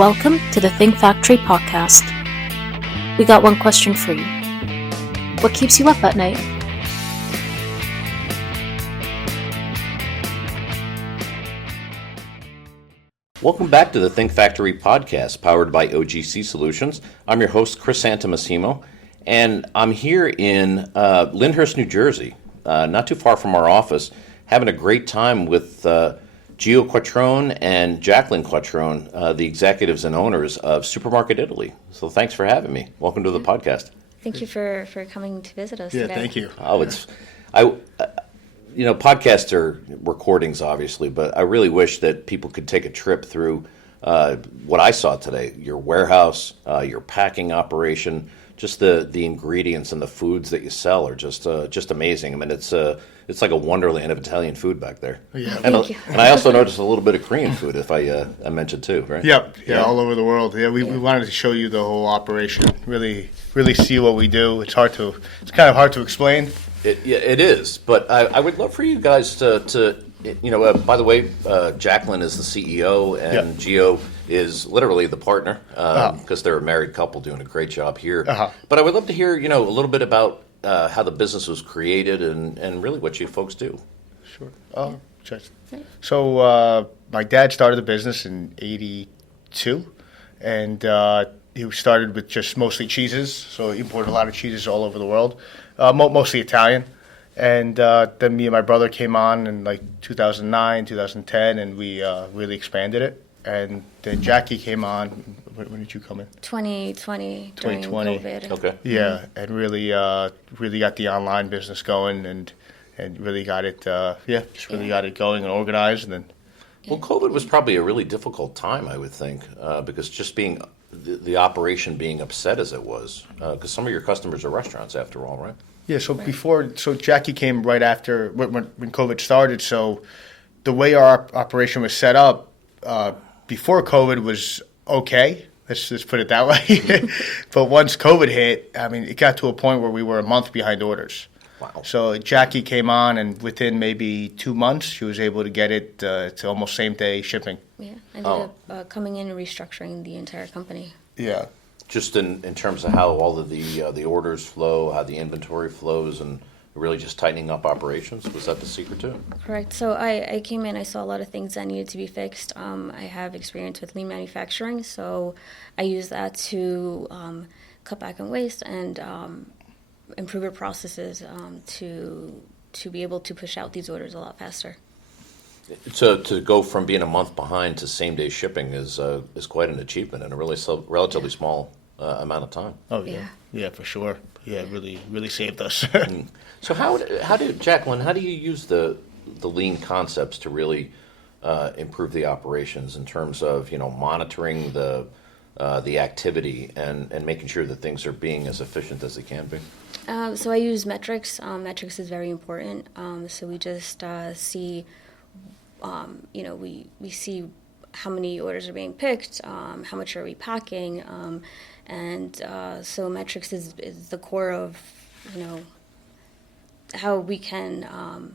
Welcome to the Think Factory podcast. We got one question for you. What keeps you up at night? Welcome back to the Think Factory podcast, powered by OGC Solutions. I'm your host, Chris Santomassimo, and I'm here in Lyndhurst, New Jersey, not too far from our office, having a great time with Gio Quattrone and Jacqueline Quattrone, the executives and owners of Supermarket Italy. So thanks for having me. Welcome to the podcast. Thank you for coming to visit us today. Thank you. Podcasts are recordings, obviously, but I really wish that people could take a trip through what I saw today, your warehouse, your packing operation, just the ingredients and the foods that you sell are just amazing. I mean, it's like a wonderland of Italian food back there. Yeah. And I also noticed a little bit of Korean food, if I mentioned too, right? Yep. Yeah, all over the world. Yeah, we wanted to show you the whole operation, really see what we do. It's kind of hard to explain. It is, but I would love for you guys to by the way, Jacqueline is the CEO and Gio is literally the partner because they're a married couple doing a great job here. But I would love to hear, a little bit about how the business was created and really what you folks do. Sure. So my dad started the business in '82, and he started with just mostly cheeses. So he imported a lot of cheeses all over the world, mostly Italian. And then me and my brother came on in like 2009, 2010, and we really expanded it. And then Jackie came on. When did you come in? 2020. During COVID. Okay. Yeah, and really got the online business going, and really got it. Got it going and organized, and then. Well, COVID was probably a really difficult time, I would think, because just being the operation being upset as it was, because some of your customers are restaurants after all, right? Yeah, so Jackie came right after when COVID started. So the way our operation was set up before COVID was okay. Let's just put it that way. But once COVID hit, I mean, it got to a point where we were a month behind orders. Wow. So Jackie came on, and within maybe 2 months, she was able to get it to almost same-day shipping. Yeah, ended up coming in and restructuring the entire company. Yeah. Just in terms of how all of the orders flow, how the inventory flows, and really just tightening up operations? Was that the secret too? Correct. So I came in, I saw a lot of things that needed to be fixed. I have experience with lean manufacturing, so I use that to cut back on waste and improve your processes to be able to push out these orders a lot faster. So to go from being a month behind to same-day shipping is quite an achievement in a relatively small amount of time. Oh yeah, for sure. Yeah, really saved us. So how do Jacqueline? How do you use the lean concepts to really improve the operations in terms of monitoring the activity and making sure that things are being as efficient as they can be? So I use metrics. Metrics is very important. So we just see. We see how many orders are being picked, how much are we packing, and so metrics is the core of, how we can,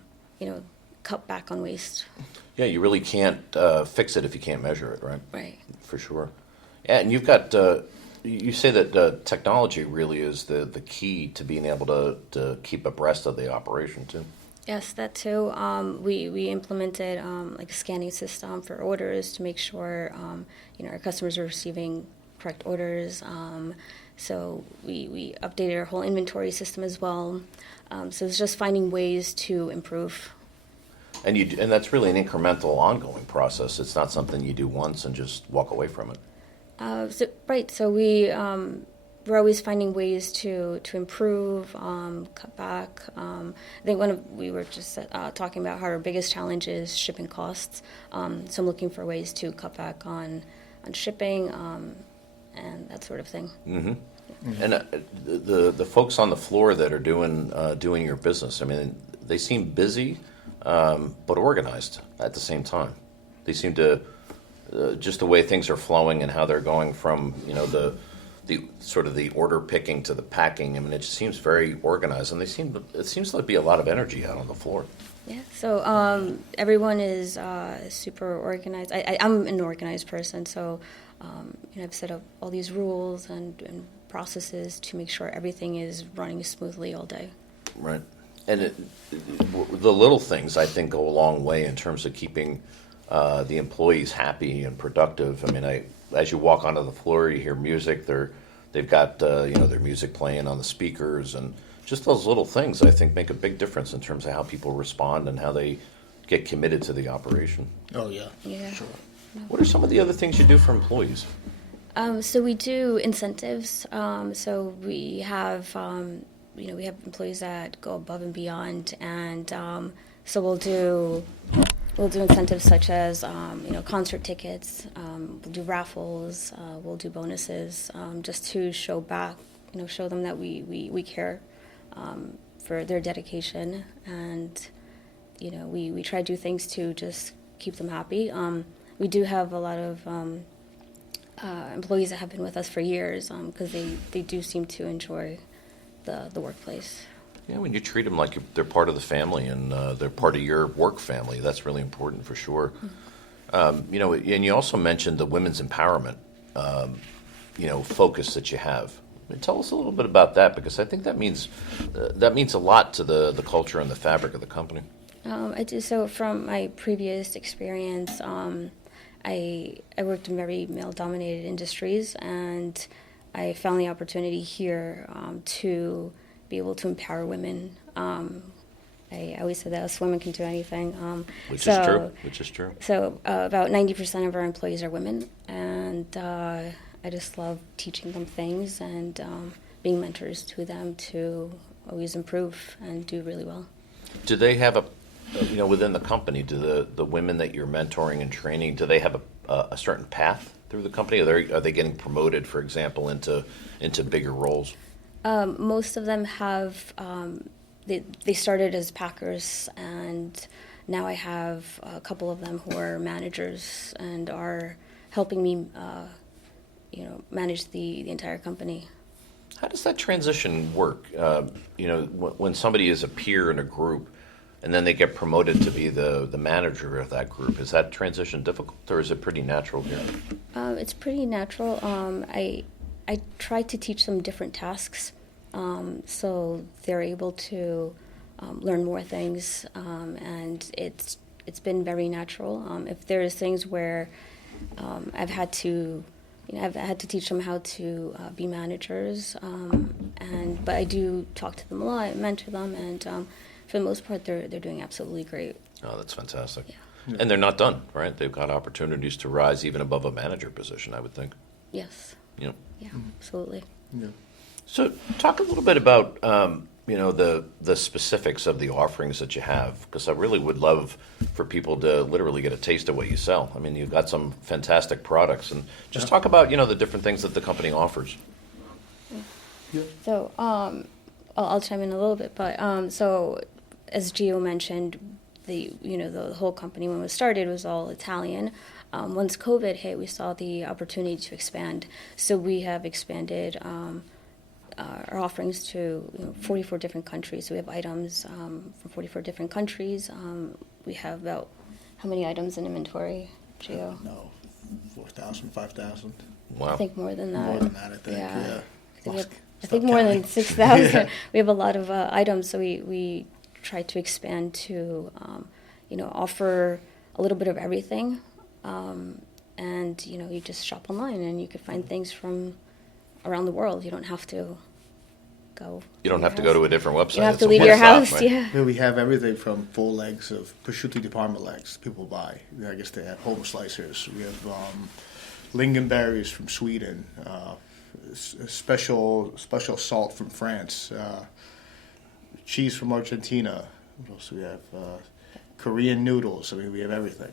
cut back on waste. Yeah, you really can't fix it if you can't measure it, right? Right. For sure. Yeah, and you've got, you say that technology really is the key to being able to keep abreast of the operation too. Yes, that too. We implemented like a scanning system for orders to make sure our customers are receiving correct orders. So we updated our whole inventory system as well. So it's just finding ways to improve. And that's really an incremental, ongoing process. It's not something you do once and just walk away from it. So we're always finding ways to improve, cut back. I think we were just talking about how our biggest challenge is shipping costs. So I'm looking for ways to cut back on shipping and that sort of thing. Mm-hmm. Mm-hmm. And the folks on the floor that are doing your business, I mean, they seem busy but organized at the same time. They seem to just the way things are flowing and how they're going from the sort of the order picking to the packing. I mean, it just seems very organized, and it seems to be a lot of energy out on the floor. Yeah, so everyone is super organized. I'm an organized person, so I've set up all these rules and processes to make sure everything is running smoothly all day. Right. And the little things, I think, go a long way in terms of keeping the employees happy and productive. I mean, as you walk onto the floor, you hear music. They've got their music playing on the speakers, and just those little things, I think, make a big difference in terms of how people respond and how they get committed to the operation. Oh, yeah. Yeah. Sure. What are some of the other things you do for employees? So we do incentives. So we have we have employees that go above and beyond, and so we'll do incentives such as concert tickets. We'll do raffles. We'll do bonuses, just to show them that we care for their dedication, and we try to do things to just keep them happy. We do have a lot of employees that have been with us for years, because they do seem to enjoy the workplace. Yeah, when you treat them like they're part of the family and they're part of your work family, that's really important for sure. Mm-hmm. And you also mentioned the women's empowerment, focus that you have. Tell us a little bit about that, because I think that means a lot to the culture and the fabric of the company. I do. So from my previous experience, I worked in very male-dominated industries, and I found the opportunity here to be able to empower women. I always say that us women can do anything. Which is true. So about 90% of our employees are women, and I just love teaching them things and being mentors to them to always improve and do really well. Do they have within the company, do the women that you're mentoring and training, do they have a certain path through the company? Are they getting promoted, for example, into bigger roles? Most of them have. They started as packers, and now I have a couple of them who are managers and are helping me, manage the entire company. How does that transition work? When somebody is a peer in a group, and then they get promoted to be the manager of that group, is that transition difficult, or is it pretty natural here? It's pretty natural. I try to teach them different tasks, so they're able to learn more things, and it's been very natural. If there's things where I've had to teach them how to be managers, but I do talk to them a lot, mentor them, and for the most part, they're doing absolutely great. Oh, that's fantastic. Yeah. And they're not done, right? They've got opportunities to rise even above a manager position, I would think. Yes. Yeah, Absolutely. Yeah. So talk a little bit about the specifics of the offerings that you have, because I really would love for people to literally get a taste of what you sell. I mean, you've got some fantastic products, and just talk about the different things that the company offers. Yeah. So I'll chime in a little bit, but so as Gio mentioned, the whole company when it was started was all Italian. Once COVID hit, we saw the opportunity to expand, so we have expanded our offerings to 44 different countries. So we have items from 44 different countries. We have about how many items in inventory, Gio? No, 4,000, 5,000. Wow. I think more than that. More than that, I think. Yeah. Yeah. I think more than 6,000. We have a lot of items, so we try to expand to, offer a little bit of everything. And, you just shop online and you can find things from around the world. You don't have to go. You don't have to go to a different website. You have It's to a leave your one-stop, house, right? yeah. Yeah, we have everything from full legs of prosciutto di Parma legs people buy. I guess they have home slicers. We have lingonberries from Sweden, special salt from France, cheese from Argentina. What else do we have? Korean noodles. I mean, we have everything.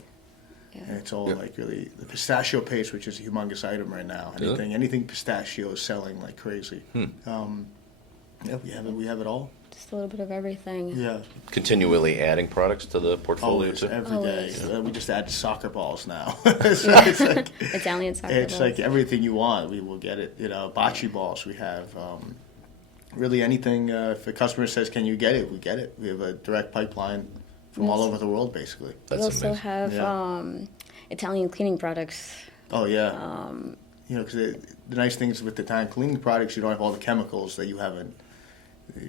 Yeah. And it's all like really the pistachio paste, which is a humongous item right now. Anything pistachio is selling like crazy. Yeah, we have it all. Just a little bit of everything. Yeah. Continually adding products to the portfolio Always, too? every day. Always. We just add soccer balls now. So it's like Italian soccer it's balls. like everything you want, we will get it. Bocce balls. We have really anything. If a customer says, "Can you get it?" We get it. We have a direct pipeline from all over the world, basically. We also amazing. have Italian cleaning products. Oh, yeah. Because the nice thing is with the Italian cleaning products, you don't have all the chemicals that you have in.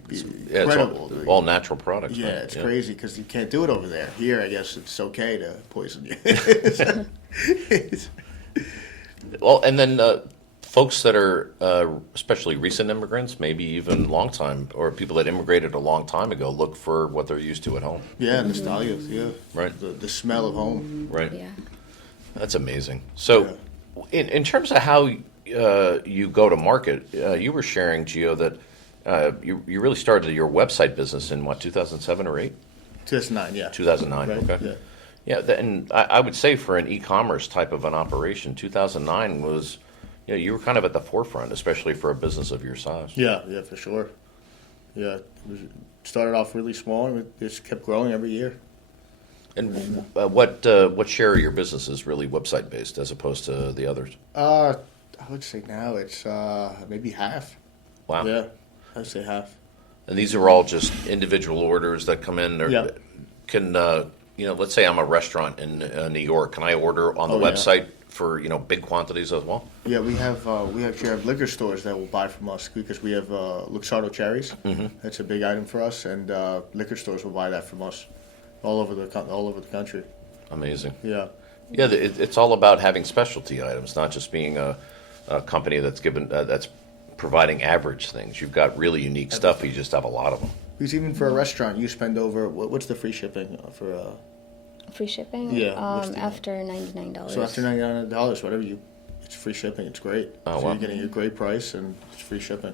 Incredible. It's all natural products. Yeah, right? it's crazy because you can't do it over there. Here, I guess it's okay to poison you. Well, and then folks that are especially recent immigrants, maybe even long time, or people that immigrated a long time ago, look for what they're used to at home. Yeah, nostalgia. Yeah, Right. The smell of home. Right. Yeah. That's amazing. So, in terms of how you go to market, you were sharing, Gio, that you really started your website business in what, 2007 or 8? 2009. Yeah. 2009. Right, Okay. yeah. Yeah, and I would say for an e-commerce type of an operation, 2009 was, you were kind of at the forefront, especially for a business of your size. Yeah, for sure. Yeah, it started off really small and it just kept growing every year. And what share of your business is really website based as opposed to the others? I would say now it's maybe half. Wow. Yeah, I'd say half. And these are all just individual orders that come in. Or Yeah. Can let's say I'm a restaurant in New York. Can I order on the website for big quantities as well? Yeah, we have liquor stores that will buy from us because we have Luxardo cherries. Mm-hmm. That's a big item for us, and liquor stores will buy that from us all over the country. Amazing. Yeah. Yeah, it's all about having specialty items, not just being a company that's providing average things. You've got really unique stuff. You just have a lot of them. Because even for a restaurant, you spend over what's the free shipping for? Free shipping? Yeah, After $99. So after $99, whatever it's free shipping. It's great. Oh, so wow. You're getting a great price and it's free shipping.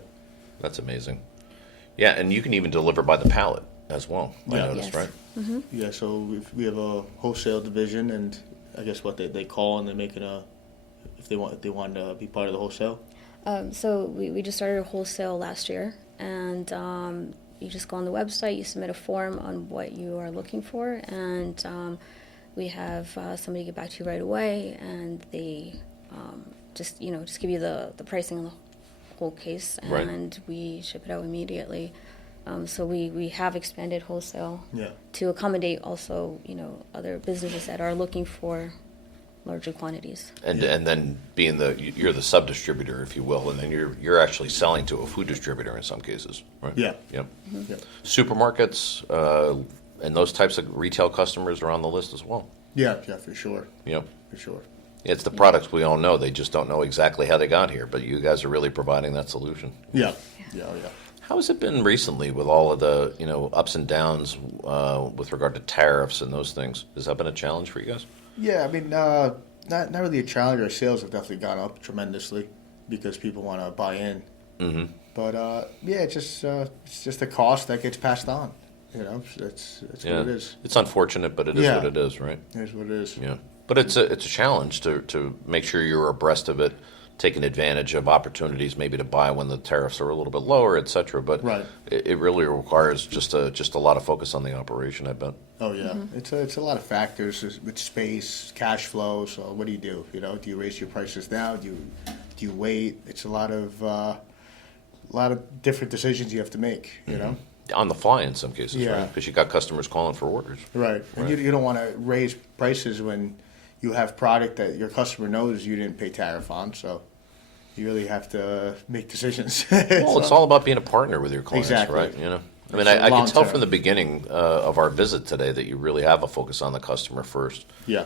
That's amazing. Yeah, and you can even deliver by the pallet as well. I Yeah. noticed, Yes. right? Mm-hmm. Yeah, so we have a wholesale division, and I guess what they call and they make it if they want to be part of the wholesale. So we just started a wholesale last year, and you just go on the website, you submit a form on what you are looking for, and we have somebody get back to you right away, and they just give you the pricing on the whole case, Right. and we ship it out immediately. So we have expanded wholesale Yeah. to accommodate also other businesses that are looking for larger quantities. And then you're the sub distributor, if you will, and then you're actually selling to a food distributor in some cases, right? Yeah. Yep. Yeah. Supermarkets and those types of retail customers are on the list as well. Yeah, for sure. Yep. For sure. It's the products we all know. They just don't know exactly how they got here, but you guys are really providing that solution. Yeah. Yeah. How has it been recently with all of the ups and downs with regard to tariffs and those things? Has that been a challenge for you guys? Yeah, I mean, not really a challenge. Our sales have definitely gone up tremendously because people want to buy in. Mm-hmm. But it's just a cost that gets passed on. That's what it is. It's unfortunate, but it is what it is, right? It is what it is. Yeah, but it's a challenge to make sure you're abreast of it, taking advantage of opportunities, maybe to buy when the tariffs are a little bit lower, et cetera. But Right. it really requires just a lot of focus on the operation, I bet. Oh yeah, it's a lot of factors with space, cash flow. So what do? Do you raise your prices now? Do you wait? It's a lot of different decisions you have to make. On the fly in some cases, Yeah. right? Because you got customers calling for orders. Right. And you don't want to raise prices when you have product that your customer knows you didn't pay tariff on. So you really have to make decisions. Well, it's all about being a partner with your clients, Exactly. right? I mean, It's I can tell long-term. from the beginning of our visit today that you really have a focus on the customer first. Yeah.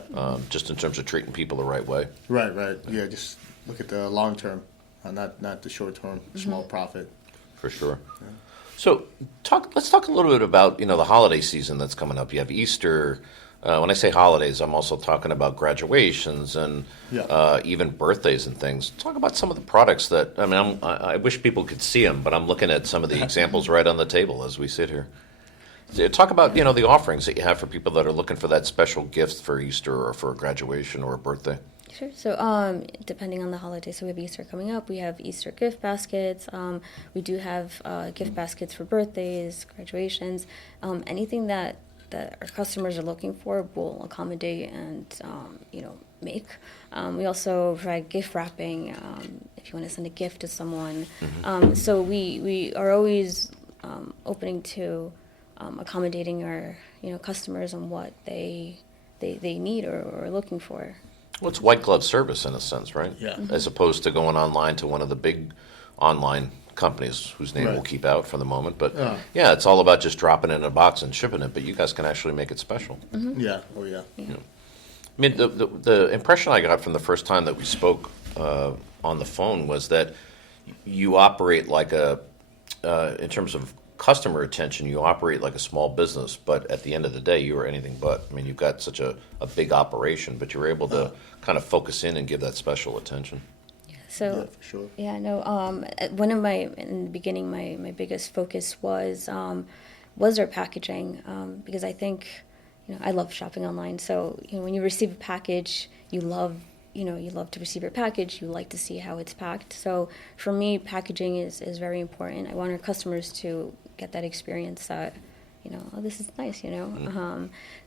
Just in terms of treating people the right way. Right. Yeah. Just look at the long term, not the short term, small profit. For sure. So let's talk a little bit about the holiday season that's coming up. You have Easter. When I say holidays, I'm also talking about graduations and even birthdays and things. Talk about some of the products that I wish people could see them, but I'm looking at some of the examples right on the table as we sit here. Talk about the offerings that you have for people that are looking for that special gift for Easter or for a graduation or a birthday. Sure. So, depending on the holiday, so we have Easter coming up. We have Easter gift baskets. We do have gift baskets for birthdays, graduations, anything that our customers are looking for, we'll accommodate and make. We also provide gift wrapping if you want to send a gift to someone. So we are always opening to accommodating our customers on what they need or are looking for. Well, it's white glove service in a sense, right? Yeah. As opposed to going online to one of the big online companies whose name Right. we'll keep out for the moment. But Yeah. yeah, it's all about just dropping it in a box and shipping it. But you guys can actually make it special. Yeah. Oh yeah. I mean, the impression I got from the first time that we spoke on the phone was that you operate like in terms of customer attention, you operate like a small business, but at the end of the day, you are anything but. I mean, you've got such a big operation, but you're able to kind of focus in and give that special attention. So Yeah, for sure. yeah, no. One of in the beginning, my biggest focus was our packaging, because I think I love shopping online. So when you receive a package, you love to receive your package. You like to see how it's packed. So for me, packaging is very important. I want our customers to get that experience that oh, this is nice.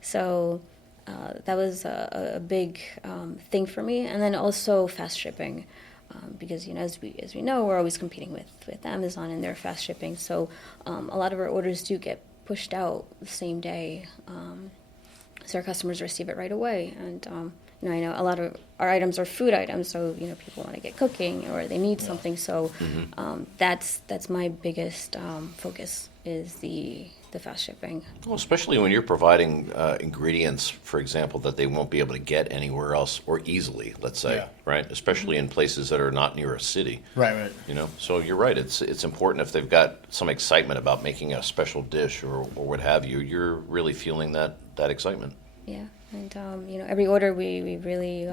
So that was a big thing for me, and then also fast shipping. Because as we know, we're always competing with Amazon and their fast shipping. So a lot of our orders do get pushed out the same day, so our customers receive it right away. And I know a lot of our items are food items, so people want to get cooking or they need something. So that's my biggest focus is the fast shipping. Well, especially when you're providing ingredients, for example, that they won't be able to get anywhere else or easily, let's say, Yeah. right? Especially in places that are not near a city. Right. So you're right. It's important if they've got some excitement about making a special dish or what have you. You're really feeling that excitement. Yeah, and every order we really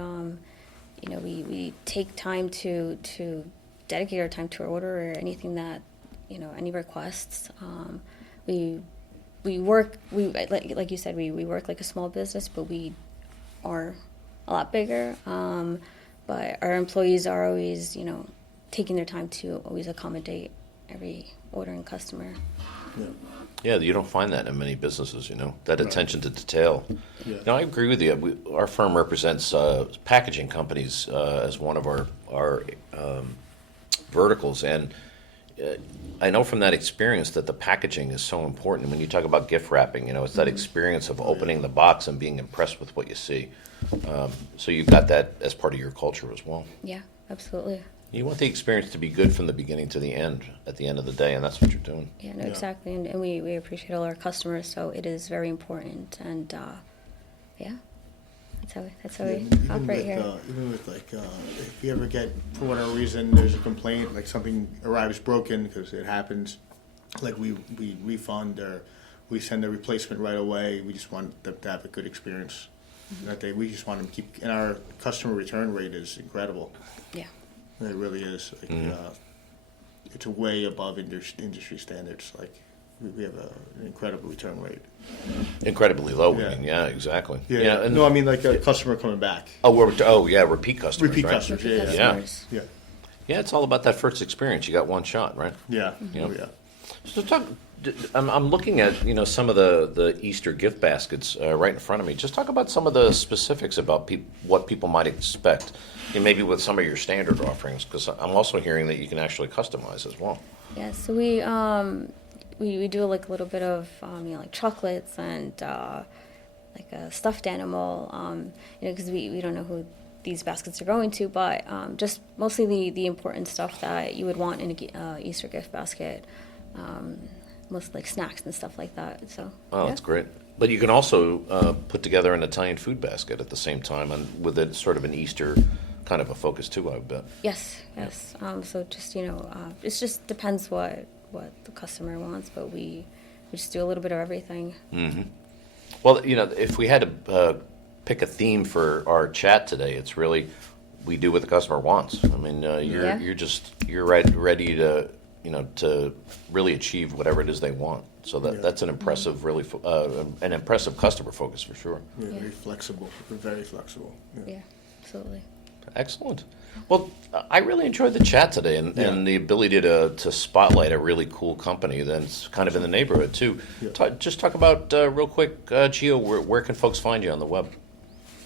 we take time to dedicate our time to our order or anything that any requests. We work like you said, we work like a small business, but we are a lot bigger. But our employees are always taking their time to always accommodate every ordering customer. Yeah, you don't find that in many businesses, that attention to detail. Yeah. I agree with you. Our firm represents packaging companies as one of our verticals, and I know from that experience that the packaging is so important. When you talk about gift wrapping, it's that experience of opening the box and being impressed with what you see. So you've got that as part of your culture as well. Yeah, absolutely. You want the experience to be good from the beginning to the end, at the end of the day, and that's what you're doing. Yeah, no, exactly. And we appreciate all our customers, so it is very important. And that's how we operate here. Even with if you ever get, for whatever reason, there's a complaint, like something arrives broken, because it happens, like we refund or we send a replacement right away. We just want them to have a good experience that day. We just want them to keep, and our customer return rate is incredible. Yeah. It really is. It's way above industry standards. Like we have an incredible return rate. Incredibly low. Yeah. I mean, yeah, exactly. Yeah. And, No, I mean like a customer coming back. repeat customers. Repeat right? customers. Repeat Yeah. customers. Yeah. Yeah, it's all about that first experience. You got one shot, right? Yeah. Yeah. Oh, yeah. So I'm looking at some of the Easter gift baskets right in front of me. Just talk about some of the specifics about what people might expect, and maybe with some of your standard offerings, because I'm also hearing that you can actually customize as well. Yeah, so we do like a little bit of like chocolates and like a stuffed animal, because we don't know who these baskets are going to, but just mostly the important stuff that you would want in a Easter gift basket. Most like snacks and stuff like that. So. Oh, that's great. But you can also put together an Italian food basket at the same time, and with it sort of an Easter kind of a focus too, I bet. Yes. So just it just depends what the customer wants, but we just do a little bit of everything. Mm-hmm. Well, if we had to pick a theme for our chat today, it's really we do what the customer wants. I mean, you're ready to to really achieve whatever it is they want. So that's an impressive, really an impressive customer focus for sure. Yeah, very flexible. We're very flexible. Yeah, absolutely. Excellent. Well, I really enjoyed the chat today and the ability to spotlight a really cool company that's kind of in the neighborhood too. Yeah. Just talk about real quick, Gio, where can folks find you on the web?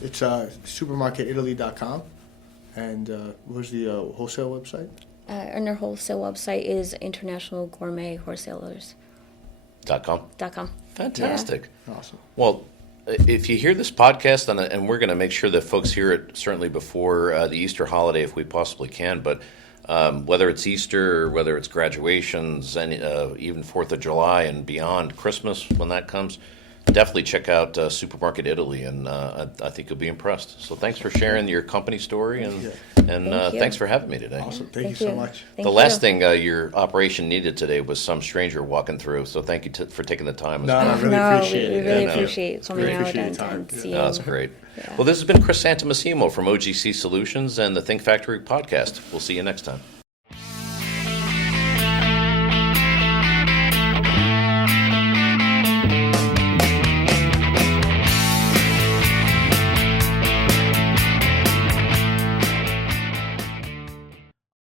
It's supermarketitaly.com. And where's the wholesale website? And our wholesale website is International Gourmet Wholesalers. .com. .com. Fantastic. Awesome. Well, if you hear this podcast, and we're going to make sure that folks hear it certainly before the Easter holiday if we possibly can, but whether it's Easter or whether it's graduations and even 4th of July and beyond, Christmas when that comes, definitely check out Supermarket Italy, and I think you'll be impressed. So thanks for sharing your company story, and Thank you. thanks for having me today. Awesome. Thank you so much. Thank The last you. thing your operation needed today was some stranger walking through, so thank you for taking the time. No, I really No, appreciate we it. really Yeah, no. appreciate coming Really out appreciate and, your time. and Yeah. seeing. No, that's great. Yeah. Well, this has been Chris Santomassimo from OGC Solutions and the Think Factory podcast. We'll see you next time.